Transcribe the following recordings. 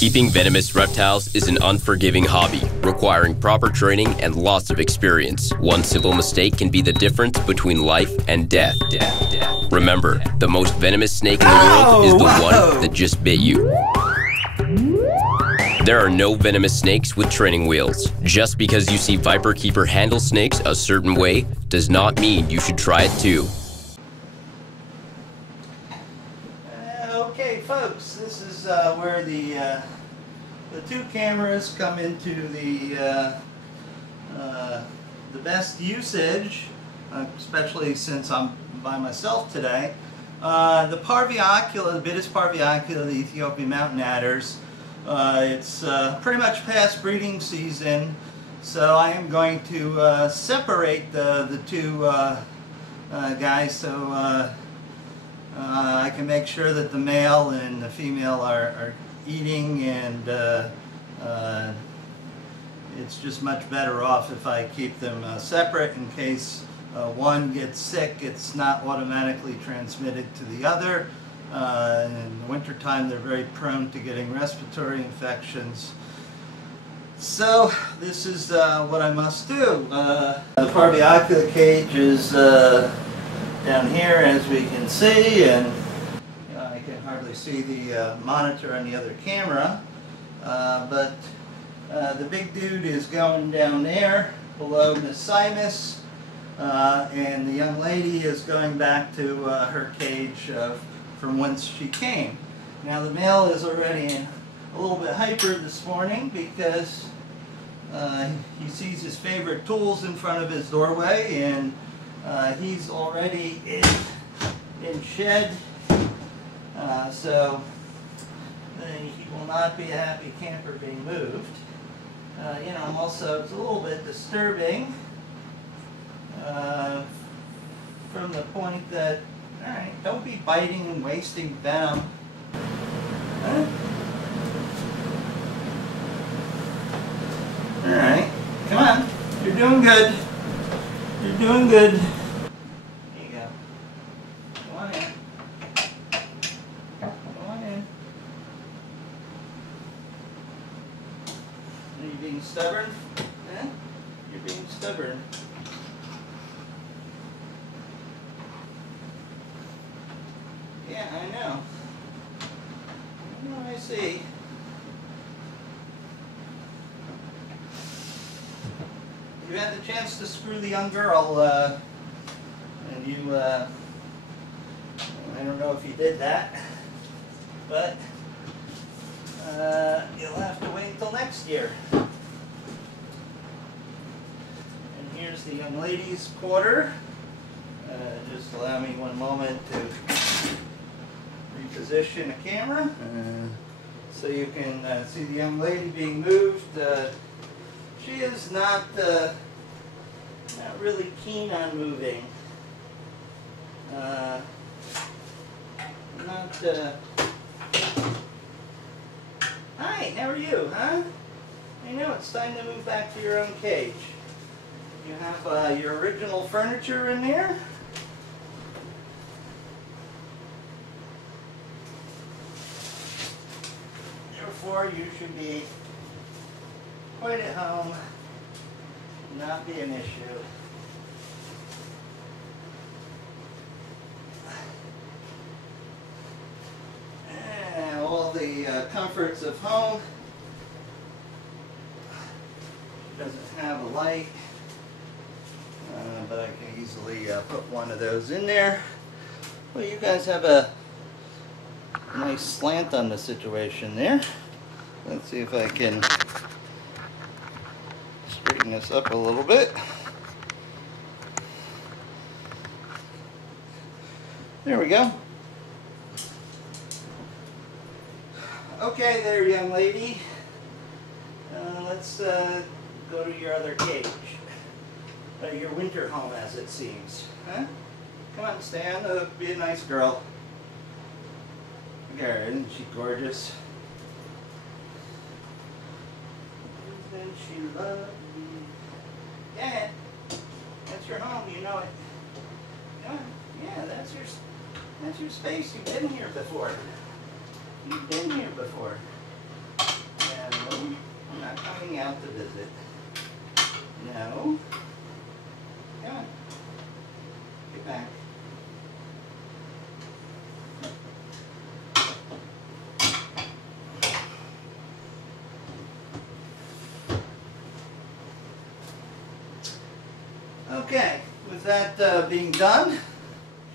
Keeping venomous reptiles is an unforgiving hobby, requiring proper training and lots of experience. One simple mistake can be the difference between life and death. Remember, the most venomous snake in the world is the one that just bit you. There are no venomous snakes with training wheels. Just because you see viperkeeper handle snakes a certain way does not mean you should try it too. Okay, folks, this is where the two cameras come into the best usage, especially since I'm by myself today. The Parviocula, the Bitis parviocula, the Ethiopian mountain adders, it's pretty much past breeding season, so I am going to separate the two guys so I can make sure that the male and the female are eating, and it's just much better off if I keep them separate in case one gets sick. It's not automatically transmitted to the other. In the wintertime they're very prone to getting respiratory infections. So this is what I must do. The Parviocula cage is down here, as we can see, and I can hardly see the monitor on the other camera, but the big dude is going down there below Miss Simus, and the young lady is going back to her cage from whence she came. Now the male is already a little bit hyper this morning because he sees his favorite tools in front of his doorway, and he's already in shed, so he will not be a happy camper being moved. You know, also it's a little bit disturbing from the point that, alright, don't be biting and wasting venom. Huh? Alright, come on, you're doing good. You're doing good. There you go. Go on in. Go on in. Are you being stubborn? Huh? You're being stubborn. Yeah, I know. I see. You had the chance to screw the young girl, and you, I don't know if you did that, but you'll have to wait until next year. And here's the young lady's quarter. Just allow me one moment to reposition the camera so you can see the young lady being moved. She is not really keen on moving. Hi, how are you, huh? I know, it's time to move back to your own cage. You have your original furniture in there. Therefore, you should be quite at home, not be an issue. And all the comforts of home. She doesn't have a light, but I can easily put one of those in there. Well, you guys have a nice slant on the situation there. Let's see if I can straighten this up a little bit. There we go. Okay there, young lady. Let's go to your other cage. Your winter home, as it seems. Huh? Come on, Stan. Be a nice girl. Look at her, isn't she gorgeous? Isn't she lovely? Go ahead. That's your home, you know it. Yeah, that's your space. You've been here before. You've been here before. out to visit. No. Come on. Get back. Okay, with that being done,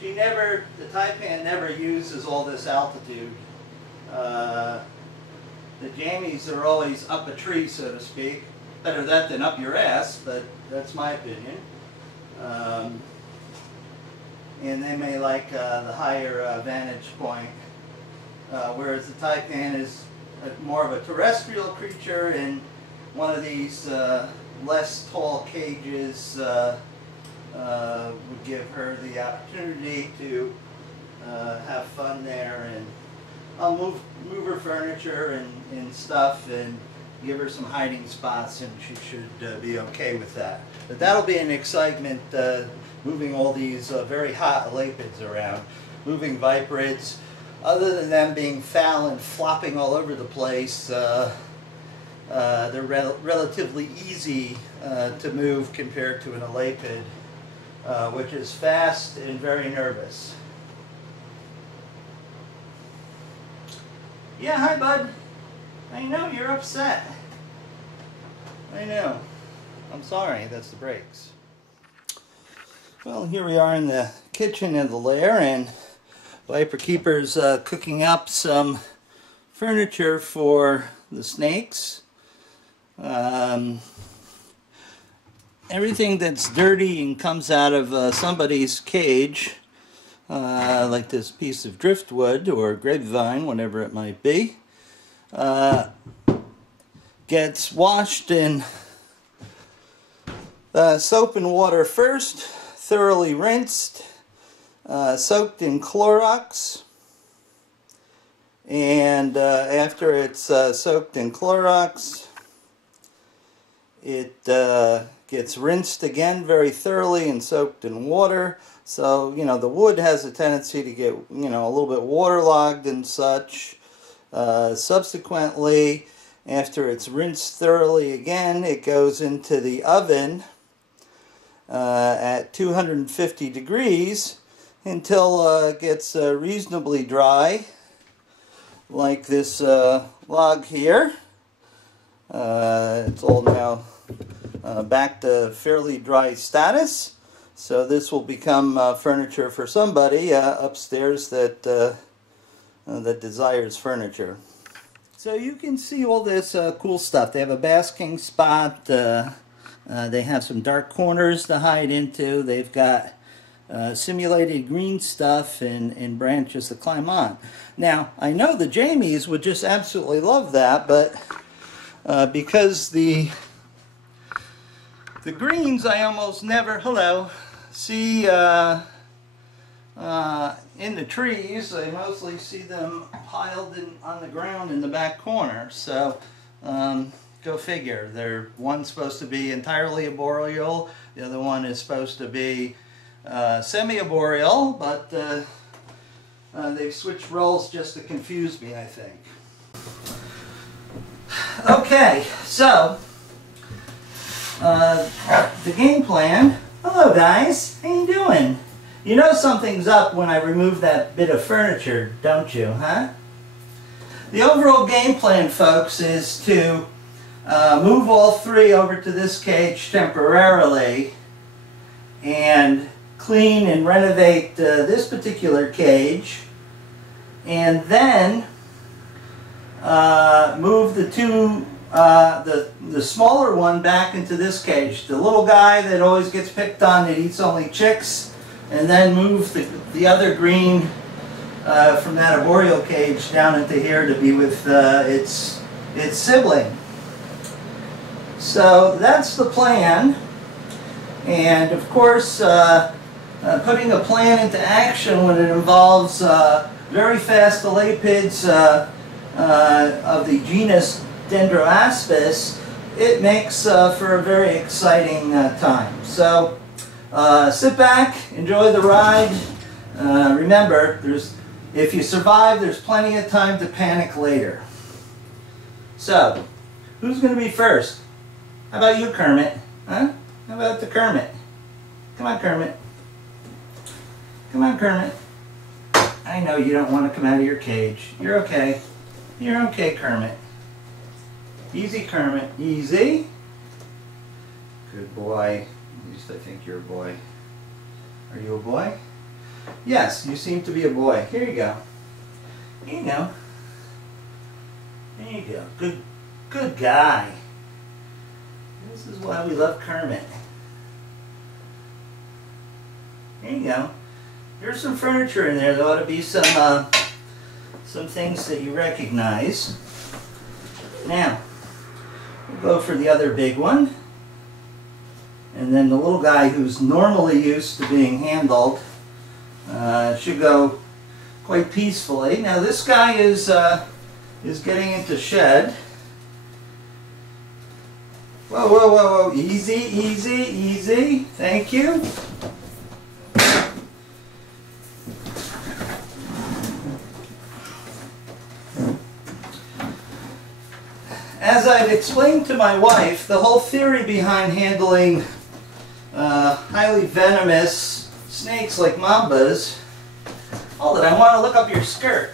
the Taipan never uses all this altitude. The jammies are always up a tree, so to speak. Better that than up your ass, but that's my opinion. And they may like the higher vantage point, whereas the Taipan is more of a terrestrial creature, and one of these less tall cages would give her the opportunity to have fun there, and I'll move her furniture and stuff and give her some hiding spots, and she should be okay with that. But that'll be an excitement, moving all these very hot elapids around, moving viperids. Other than them being foul and flopping all over the place, they're relatively easy to move compared to an elapid, which is fast and very nervous. Yeah, hi bud. I know you're upset. I know. I'm sorry, that's the brakes. Well, here we are in the kitchen of the lair, and Viperkeeper's cooking up some furniture for the snakes. Everything that's dirty and comes out of somebody's cage, like this piece of driftwood or grapevine, whatever it might be, gets washed in soap and water first, thoroughly rinsed, soaked in Clorox, and after it's soaked in Clorox, it gets rinsed again very thoroughly and soaked in water. So, you know, the wood has a tendency to get, you know, a little bit waterlogged and such. Subsequently, after it's rinsed thoroughly again, it goes into the oven at 250 degrees until it gets reasonably dry, like this log here. It's all now back to fairly dry status, so this will become furniture for somebody upstairs that that desires furniture. So you can see all this cool stuff. They have a basking spot. They have some dark corners to hide into. They've got simulated green stuff and branches to climb on. Now, I know the jammies would just absolutely love that, but because the greens I almost never, see in the trees. I mostly see them piled on the ground in the back corner. So go figure. One's supposed to be entirely arboreal. The other one is supposed to be semi-arboreal, but they've switched roles just to confuse me, I think. Okay, so the game plan. Hello guys, how you doing? You know something's up when I remove that bit of furniture, don't you, huh? The overall game plan, folks, is to move all three over to this cage temporarily and clean and renovate this particular cage, and then move the two, the smaller one back into this cage. The little guy that always gets picked on that eats only chicks, and then move the other green from that arboreal cage down into here to be with its sibling. So that's the plan, and of course putting a plan into action when it involves very fast elapids of the genus Dendroaspis, it makes for a very exciting time. So sit back, enjoy the ride. Remember, if you survive, there's plenty of time to panic later. So, who's going to be first? How about you, Kermit? Huh? How about the Kermit? Come on, Kermit. Come on, Kermit. I know you don't want to come out of your cage. You're okay. You're okay, Kermit. Easy, Kermit. Easy. Good boy. At least I think you're a boy. Are you a boy? Yes, you seem to be a boy. Here you go. Here you go. There you go. Good guy. This is why we love Kermit. There you go. There's some furniture in there. There ought to be some things that you recognize. Now, we'll go for the other big one. And then the little guy who's normally used to being handled should go quite peacefully. Now this guy is getting into shed. Whoa, whoa, whoa, whoa. Easy, easy, easy. Thank you. As I've explained to my wife, the whole theory behind handling highly venomous snakes like mambas. Hold it, I want to look up your skirt.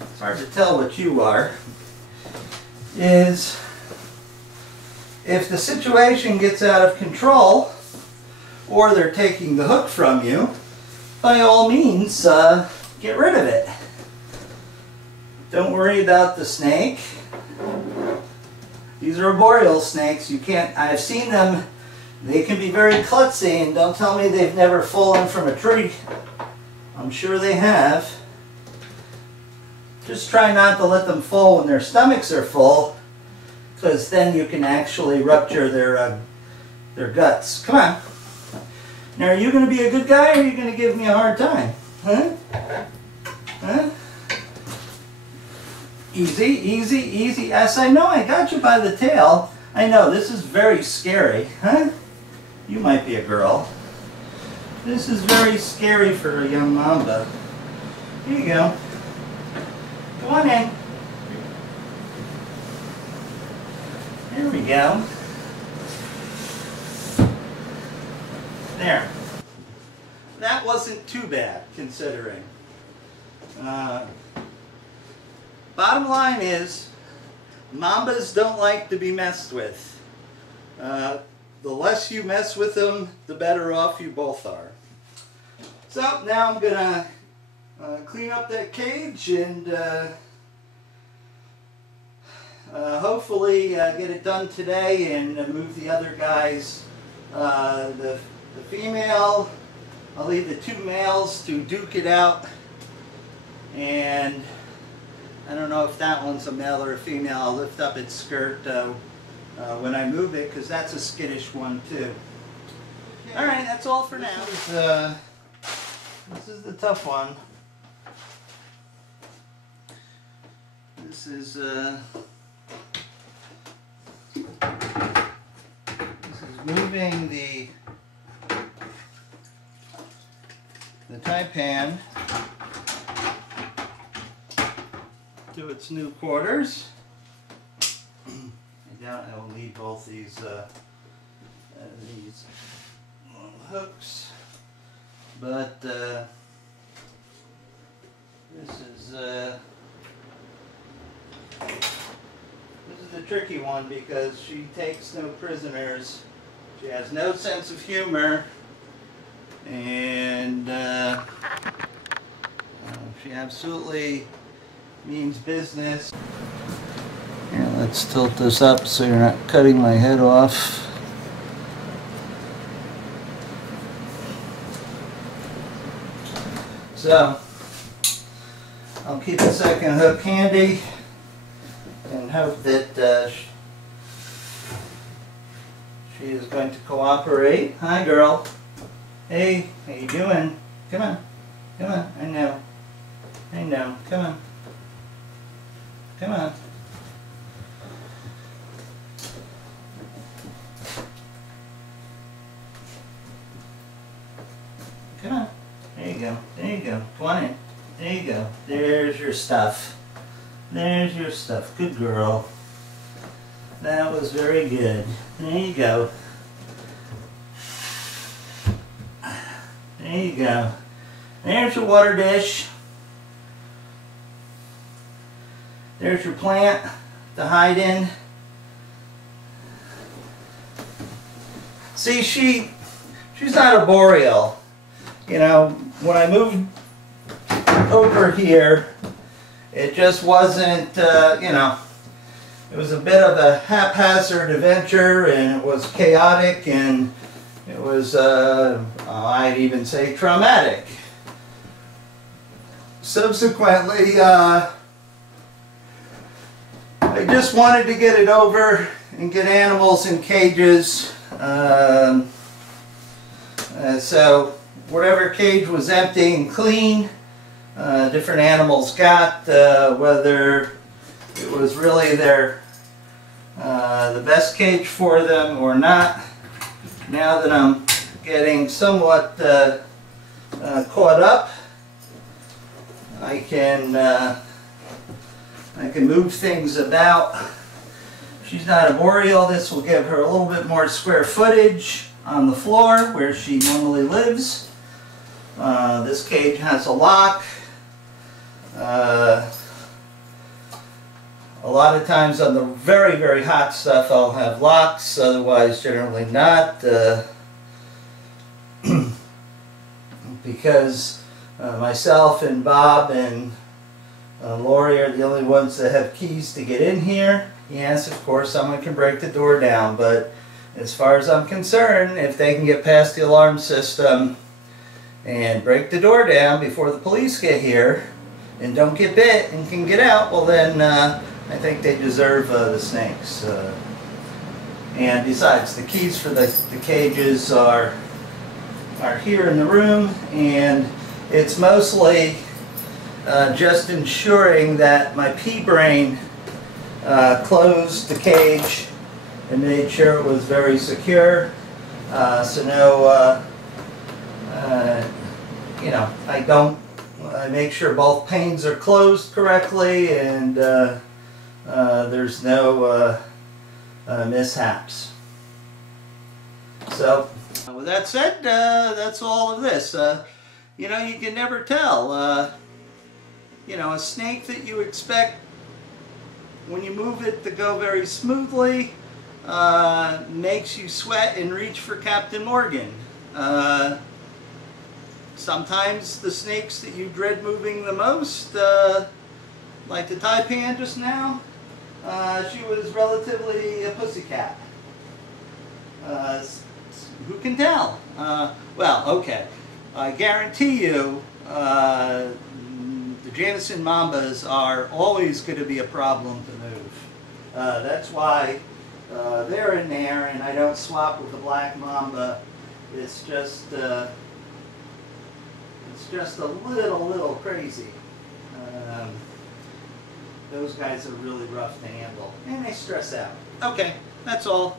It's hard to tell what you are. Is if the situation gets out of control or they're taking the hook from you, by all means get rid of it. Don't worry about the snake. These are arboreal snakes. You can't, I've seen them. They can be very klutzy, and don't tell me they've never fallen from a tree. I'm sure they have. Just try not to let them fall when their stomachs are full, because then you can actually rupture their guts. Come on. Now, are you going to be a good guy, or are you going to give me a hard time? Huh? Huh? Easy, easy, easy. Yes, I know, I got you by the tail. I know, this is very scary. Huh? You might be a girl. This is very scary for a young mamba. Here you go. Come on in. There we go. There. That wasn't too bad, considering. Bottom line is, mambas don't like to be messed with. The less you mess with them, the better off you both are. So now I'm going to clean up that cage and hopefully get it done today and move the other guys. The female, I'll leave the two males to duke it out, and I don't know if that one's a male or a female. I'll lift up its skirt when I move it, because that's a skittish one too. Okay. Alright, that's all for now. This is the tough one. This is moving the Taipan to its new quarters. I doubt I will need both these hooks, but this is the tricky one, because she takes no prisoners. She has no sense of humor, and she absolutely means business. Here, let's tilt this up so you're not cutting my head off. So, I'll keep the second hook handy and hope that she is going to cooperate. Hi, girl. Hey, how you doing? Come on. Come on. I know. I know. Come on. Come on. Come on. There you go. There you go. Come on in. There you go. There's your stuff. There's your stuff. Good girl. That was very good. There you go. There you go. There's your water dish. There's your plant to hide in. See, she's not arboreal. You know, when I moved over here, it just wasn't, you know, it was a bit of a haphazard adventure, and it was chaotic, and it was, I'd even say, traumatic. Subsequently, I just wanted to get it over and get animals in cages. So whatever cage was empty and clean, different animals got, whether it was really the best cage for them or not. Now that I'm getting somewhat caught up, I can move things about. She's not arboreal. This will give her a little bit more square footage on the floor where she normally lives. This cage has a lock. A lot of times on the very, very hot stuff I'll have locks, otherwise generally not, because myself and Bob and Lori are the only ones that have keys to get in here. Yes, of course someone can break the door down, but as far as I'm concerned, if they can get past the alarm system and break the door down before the police get here and don't get bit and can get out, well then I think they deserve the snakes. And besides, the keys for the cages are here in the room, and it's mostly just ensuring that my pea brain closed the cage and made sure it was very secure. So no, you know, I make sure both panes are closed correctly, and there's no mishaps. So, with that said, that's all of this. You know, you can never tell. You know, a snake that you expect when you move it to go very smoothly makes you sweat and reach for Captain Morgan. Sometimes the snakes that you dread moving the most, like the Taipan just now, she was relatively a pussycat. Who can tell? Well, okay. I guarantee you the Janison Mambas are always going to be a problem to move. That's why they're in there, and I don't swap with the black Mamba. It's just a little crazy. Those guys are really rough to handle, and they stress out. Okay, that's all.